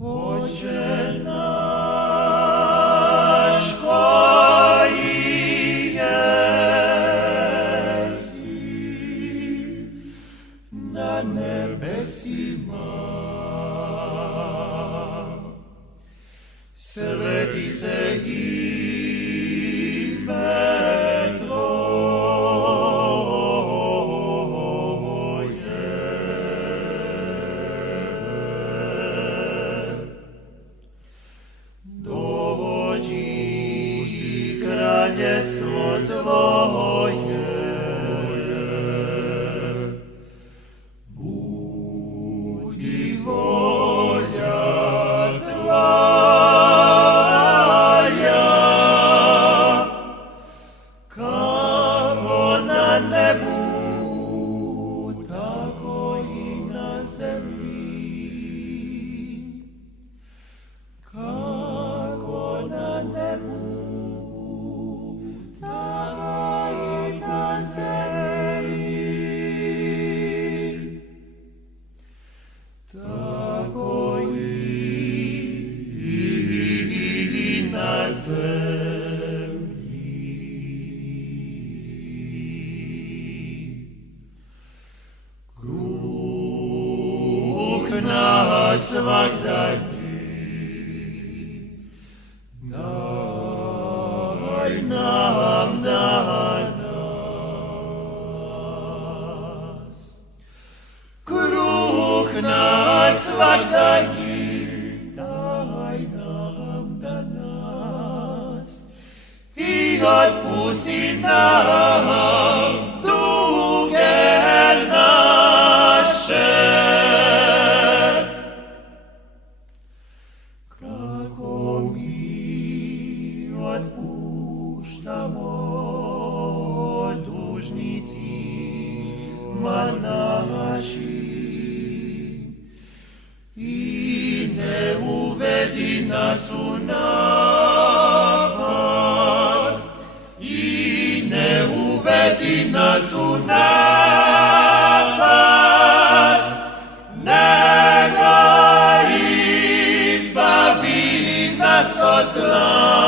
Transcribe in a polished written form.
Отче наш, коли єси на небесі мав, святійся ім'я Твоє. Дойди кралєство Твоє, буди воля Твоя, како на небу, тако і на землі. Како на небу, тако і на землі. Тако і на землі. Круг нас вогдани, дай нам на нас. Круг нас вогдани, дай нам до нас. И отпусти нам дуге наше. Како ми отпуштамо дужницima нашим, и не уведи нас у напасть, и не уведи нас у напасть, нека избави нас от зла.